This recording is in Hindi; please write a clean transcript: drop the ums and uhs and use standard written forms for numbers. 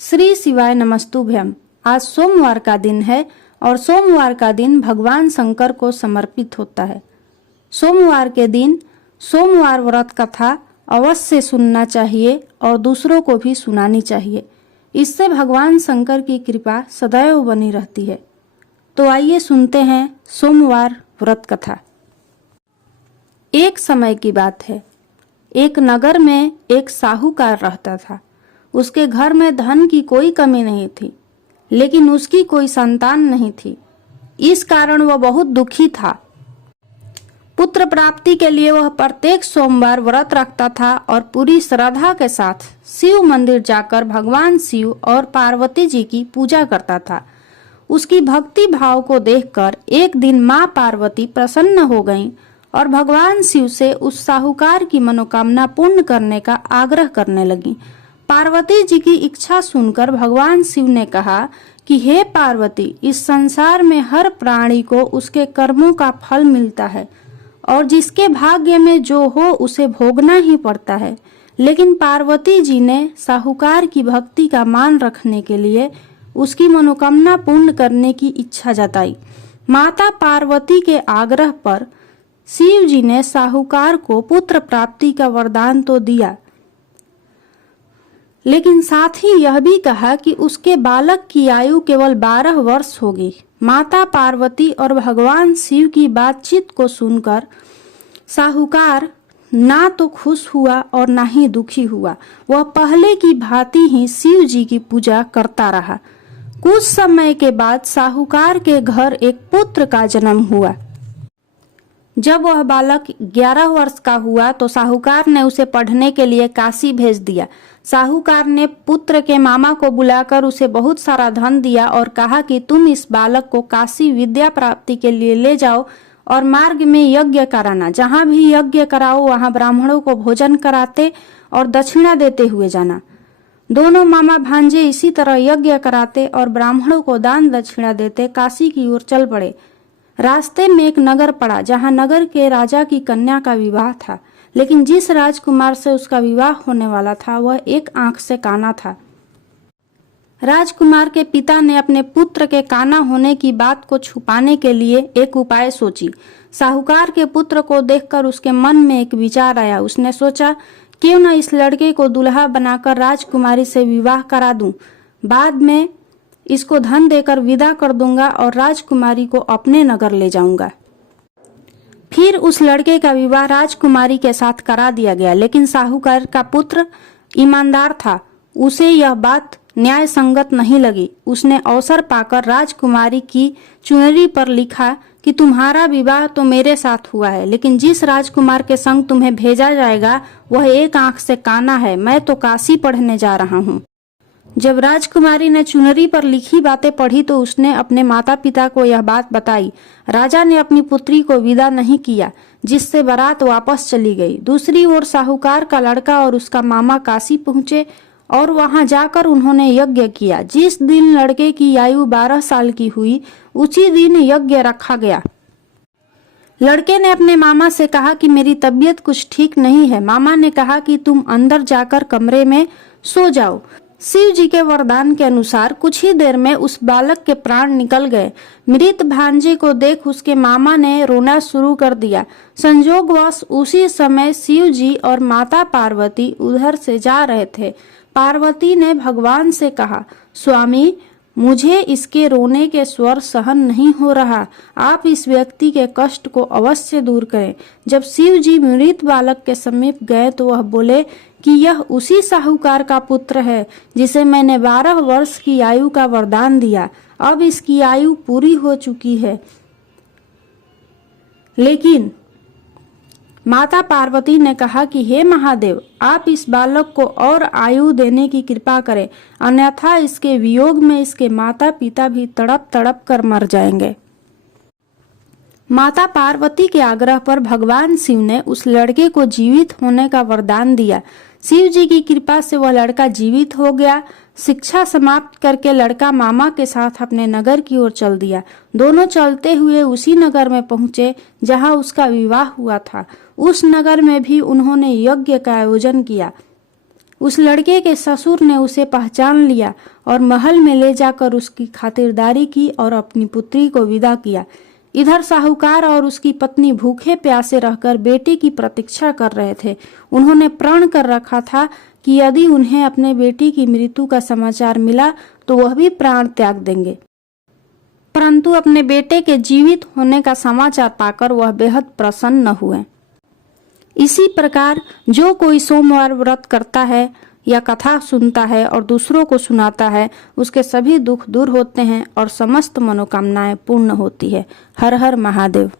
श्री शिवाय नमस्तुभ्यम। आज सोमवार का दिन है और सोमवार का दिन भगवान शंकर को समर्पित होता है। सोमवार के दिन सोमवार व्रत कथा अवश्य सुनना चाहिए और दूसरों को भी सुनानी चाहिए। इससे भगवान शंकर की कृपा सदैव बनी रहती है। तो आइए सुनते हैं सोमवार व्रत कथा। एक समय की बात है। एक नगर में एक साहूकार रहता था। उसके घर में धन की कोई कमी नहीं थी, लेकिन उसकी कोई संतान नहीं थी। इस कारण वह बहुत दुखी था। पुत्र प्राप्ति के लिए वह प्रत्येक सोमवार व्रत रखता था और पूरी श्रद्धा के साथ शिव मंदिर जाकर भगवान शिव और पार्वती जी की पूजा करता था। उसकी भक्ति भाव को देखकर एक दिन मां पार्वती प्रसन्न हो गईं और भगवान शिव से उस साहूकार की मनोकामना पूर्ण करने का आग्रह करने लगी। पार्वती जी की इच्छा सुनकर भगवान शिव ने कहा कि हे पार्वती, इस संसार में हर प्राणी को उसके कर्मों का फल मिलता है और जिसके भाग्य में जो हो उसे भोगना ही पड़ता है। लेकिन पार्वती जी ने साहूकार की भक्ति का मान रखने के लिए उसकी मनोकामना पूर्ण करने की इच्छा जताई। माता पार्वती के आग्रह पर शिव जी ने साहूकार को पुत्र प्राप्ति का वरदान तो दिया, लेकिन साथ ही यह भी कहा कि उसके बालक की आयु केवल 12 वर्ष होगी। माता पार्वती और भगवान शिव की बातचीत को सुनकर साहूकार ना तो खुश हुआ और ना ही दुखी हुआ। वह पहले की भांति ही शिव जी की पूजा करता रहा। कुछ समय के बाद साहूकार के घर एक पुत्र का जन्म हुआ। जब वह बालक 11 वर्ष का हुआ तो साहूकार ने उसे पढ़ने के लिए काशी भेज दिया। साहूकार ने पुत्र के मामा को बुलाकर उसे बहुत सारा धन दिया और कहा कि तुम इस बालक को काशी विद्या प्राप्ति के लिए ले जाओ और मार्ग में यज्ञ कराना। जहाँ भी यज्ञ कराओ वहाँ ब्राह्मणों को भोजन कराते और दक्षिणा देते हुए जाना। दोनों मामा भांजे इसी तरह यज्ञ कराते और ब्राह्मणों को दान दक्षिणा देते काशी की ओर चल पड़े। रास्ते में एक नगर पड़ा जहाँ नगर के राजा की कन्या का विवाह था, लेकिन जिस राजकुमार से उसका विवाह होने वाला था वह एक आंख से काना था। राजकुमार के पिता ने अपने पुत्र के काना होने की बात को छुपाने के लिए एक उपाय सोची। साहूकार के पुत्र को देखकर उसके मन में एक विचार आया। उसने सोचा, क्यों न इस लड़के को दुल्हा बनाकर राजकुमारी से विवाह करा दूं। बाद में इसको धन देकर विदा कर दूंगा और राजकुमारी को अपने नगर ले जाऊंगा। फिर उस लड़के का विवाह राजकुमारी के साथ करा दिया गया। लेकिन साहूकार का पुत्र ईमानदार था। उसे यह बात न्याय संगत नहीं लगी। उसने अवसर पाकर राजकुमारी की चुनरी पर लिखा कि तुम्हारा विवाह तो मेरे साथ हुआ है, लेकिन जिस राजकुमार के संग तुम्हें भेजा जाएगा वह एक आंख से काना है। मैं तो काशी पढ़ने जा रहा हूँ। जब राजकुमारी ने चुनरी पर लिखी बातें पढ़ी तो उसने अपने माता पिता को यह बात बताई। राजा ने अपनी पुत्री को विदा नहीं किया, जिससे बारात वापस चली गई। दूसरी ओर साहूकार का लड़का और उसका मामा काशी पहुंचे और वहां जाकर उन्होंने यज्ञ किया। जिस दिन लड़के की आयु 12 साल की हुई उसी दिन यज्ञ रखा गया। लड़के ने अपने मामा से कहा कि मेरी तबीयत कुछ ठीक नहीं है। मामा ने कहा कि तुम अंदर जाकर कमरे में सो जाओ। शिव जी के वरदान के अनुसार कुछ ही देर में उस बालक के प्राण निकल गए। मृत भांजे को देख उसके मामा ने रोना शुरू कर दिया। संजोगवश उसी समय शिव जी और माता पार्वती उधर से जा रहे थे। पार्वती ने भगवान से कहा, स्वामी, मुझे इसके रोने के स्वर सहन नहीं हो रहा। आप इस व्यक्ति के कष्ट को अवश्य दूर करें। जब शिव जी मृत बालक के समीप गए तो वह बोले कि यह उसी साहूकार का पुत्र है जिसे मैंने 12 वर्ष की आयु का वरदान दिया। अब इसकी आयु पूरी हो चुकी है, लेकिन माता पार्वती ने कहा कि हे महादेव, आप इस बालक को और आयु देने की कृपा करें, अन्यथा इसके वियोग में इसके माता पिता भी तड़प तड़प कर मर जाएंगे। माता पार्वती के आग्रह पर भगवान शिव ने उस लड़के को जीवित होने का वरदान दिया। शिव जी की कृपा से वह लड़का जीवित हो गया। शिक्षा समाप्त करके लड़का मामा के साथ अपने नगर की ओर चल दिया। दोनों चलते हुए उसी नगर में पहुंचे जहां उसका विवाह हुआ था। उस नगर में भी उन्होंने यज्ञ का आयोजन किया। उस लड़के के ससुर ने उसे पहचान लिया और महल में ले जाकर उसकी खातिरदारी की और अपनी पुत्री को विदा किया। इधर साहूकार और उसकी पत्नी भूखे प्यासे रहकर बेटी की प्रतीक्षा कर रहे थे। उन्होंने प्रण कर रखा था कि यदि उन्हें अपने बेटी की मृत्यु का समाचार मिला तो वह भी प्राण त्याग देंगे, परंतु अपने बेटे के जीवित होने का समाचार पाकर वह बेहद प्रसन्न हुए। इसी प्रकार जो कोई सोमवार व्रत करता है या कथा सुनता है और दूसरों को सुनाता है, उसके सभी दुख दूर होते हैं और समस्त मनोकामनाएं पूर्ण होती है। हर हर महादेव।